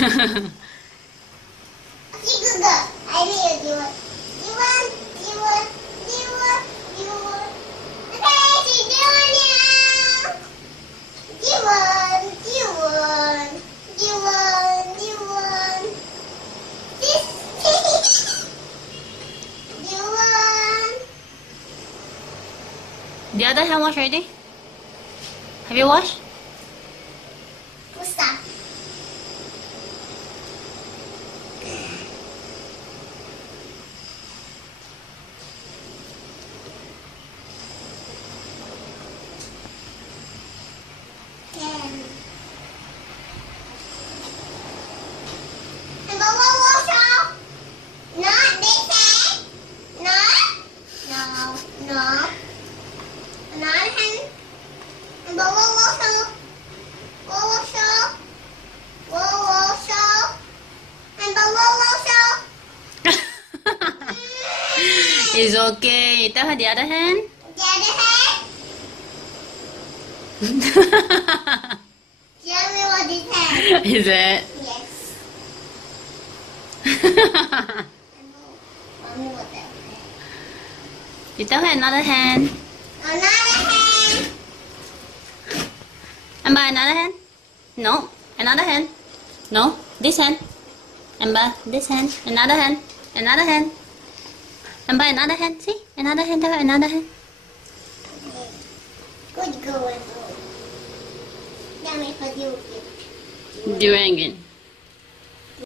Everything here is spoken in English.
I need you. You want. Okay, she's doing it. You want. This. You want. The other hand wash already? Have you washed? Pusta. It's okay. Tell her the other hand. The other hand? Show me what this hand. Is it? Yes. Mommy, what that hand? You tell her another hand. Another hand. Amber, another hand? No. Another hand? No. This hand. Amber, this hand. Another hand. Another hand. Amber, another hand. See? Another hand. Tell her another hand. Good girl. Yummy for you. Do it again.